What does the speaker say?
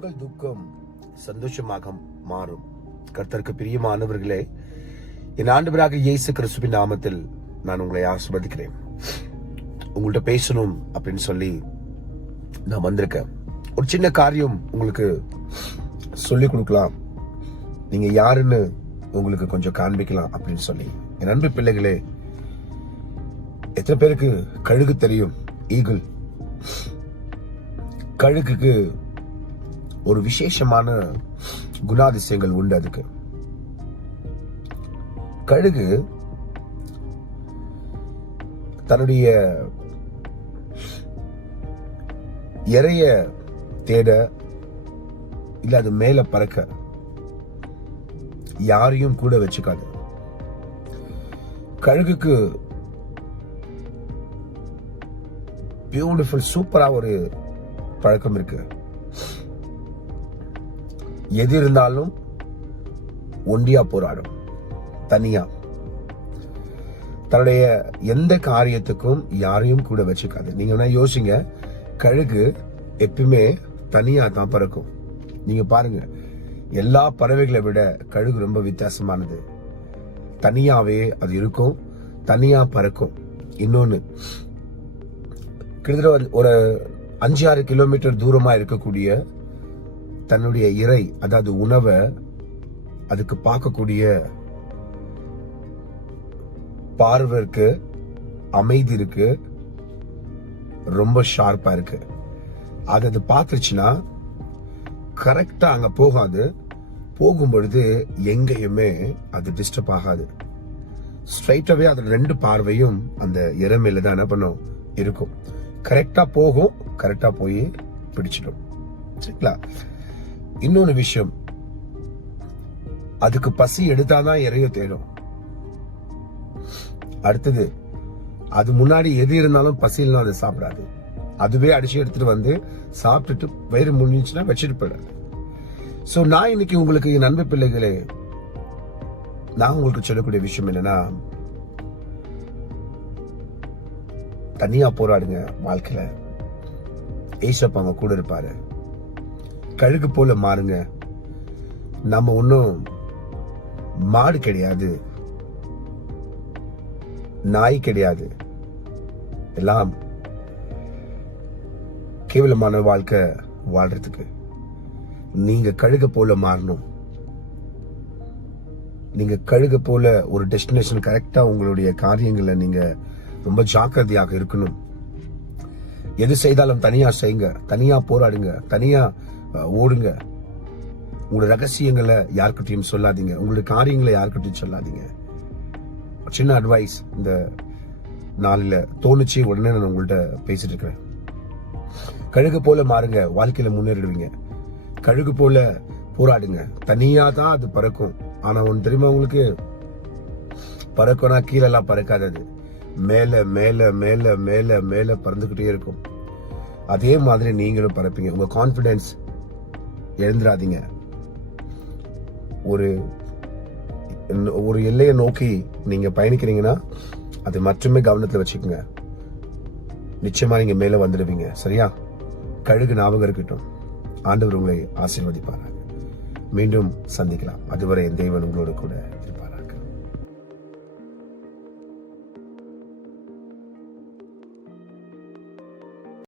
உங்கள் துக்கம் சந்தோஷமாக மாறும். கர்த்தருக்கு பிரியமானவர்களே, என் ஆண்டவராக இயேசு கிறிஸ்துவின் நாமத்தில் நான் உங்களை ஆசீர்வதிக்கிறேன். உங்கள்கிட்ட பேசணும் அப்படின்னு சொல்லி நான் வந்திருக்கேன். ஒரு சின்ன காரியம் உங்களுக்கு சொல்லிக் கொடுக்கலாம், நீங்க யாருன்னு உங்களுக்கு கொஞ்சம் காண்பிக்கலாம் அப்படின்னு சொல்லி. என் அன்பு பிள்ளைகளே, எத்தனை பேருக்கு கழுகு தெரியும்? ஈகிள். கழுகுக்கு ஒரு விசேஷமான குணாதிசயங்கள் உண்டு. அதுக்கு கழுகு தன்னுடைய இரைய தேட இல்ல அது மேல பறக்க யாரையும் கூட வச்சுக்காது. கழுகுக்கு பியூட்டிஃபுல் சூப்பரா ஒரு பழக்கம் இருக்கு. எது இருந்தாலும் ஒண்டியா போராடும், தனியா. தன்னுடைய எந்த காரியத்துக்கும் யாரையும் கூட வச்சுக்காது. நீங்க யோசிங்க, கழுகு எப்பயுமே தனியா தான் பறக்கும். நீங்க பாருங்க, எல்லா பறவைகளை விட கழுகு ரொம்ப வித்தியாசமானது. தனியாவே அது இருக்கும், தனியா பறக்கும். இன்னொன்னு, கிட்டத்தட்ட ஒரு 5-6 கிலோமீட்டர் தூரமா இருக்கக்கூடிய தன்னுடைய இறை, அதாவது உணவை அதுக்கு பார்க்கக்கூடிய பார்வை இருக்கு, அமைதி இருக்கு, ரொம்ப ஷார்ப்பா இருக்கு. அது பார்த்துச்சுன்னா கரெக்டா அங்க போகாது. போகும் பொழுது எங்கேயுமே அது டிஸ்டர்ப் ஆகாது. ஸ்ட்ரைட்டாவே அது 2 பார்வையும் அந்த இறமையில தான் என்ன பண்ணும் இருக்கும். கரெக்டா போகும், கரெக்டா போய் பிடிச்சிடும். சரிங்களா? இன்னொன்னு விஷயம், அதுக்கு பசி எடுத்தாதான் இறைய தேடும். அடுத்தது, அது முன்னாடி எது இருந்தாலும் பசி இல்லைன்னா அதை சாப்பிடாது. அதுவே அடிச்சு எடுத்துட்டு வந்து சாப்பிட்டுட்டு வயிறு முடிஞ்சுன்னா வச்சுட்டு போயிடாது. சோ நான் இன்னைக்கு உங்களுக்கு, என் அன்பு பிள்ளைகளே, நான் உங்களுக்கு சொல்லக்கூடிய விஷயம் என்னன்னா, தனியா போராடுங்க வாழ்க்கையில. ஏசப்பா அவங்க கூட இருப்பாரு. கழுகு போல மாறுங்க. நம்ம ஒன்னும் மாடு கிடையாது, நாய் கிடையாது. எல்லாம் கேவலமான வாழ்க்கை வாழ்றதுக்கு நீங்க கழுகு போல மாறணும். நீங்க கழுகு போல ஒரு டெஸ்டினேஷன் கரெக்டா உங்களுடைய காரியங்களை நீங்க ரொம்ப ஜாக்கிரதையாக இருக்கணும். எது செய்தாலும் தனியா செய்யுங்க, தனியா போராடுங்க, தனியா ஓடுங்க. உங்களோட ரகசியங்களை யார்கிட்டையும் சொல்லாதீங்க, உங்களுடைய காரியங்களை யார்கிட்டையும் சொல்லாதீங்க. சின்ன அட்வைஸ் இந்த நாளில தோணுச்சு, உடனே நான் உங்கள்கிட்ட பேசிட்டு இருக்கிறேன். கழுகு போல மாறுங்க, வாழ்க்கையில முன்னேறிடுவீங்க. கழுகு போல போராடுங்க. தனியா தான் அது பறக்கும். ஆனா ஒன்னு தெரியுமா உங்களுக்கு, பறக்கணும் கீழெல்லாம் பறக்காதது, மேல மேல மேல மேல மேல பறந்துகிட்டே இருக்கும். அதே மாதிரி நீங்களும் பறப்பீங்க. உங்க கான்பிடன்ஸ் எழுந்துடாதீங்க. ஒரு எல்லையை நோக்கி நீங்க பயணிக்கிறீங்கன்னா அது மட்டுமே கவனத்துல வச்சுக்கோங்க. நிச்சயமா நீங்க மேல வந்துடுவீங்க. சரியா? கழுகு ஞாபகம் இருக்கட்டும். ஆண்டவர் உங்களை ஆசீர்வதிப்பார். மீண்டும் சந்திக்கலாம். அதுவரை என் தேவன் உங்களோட கூட.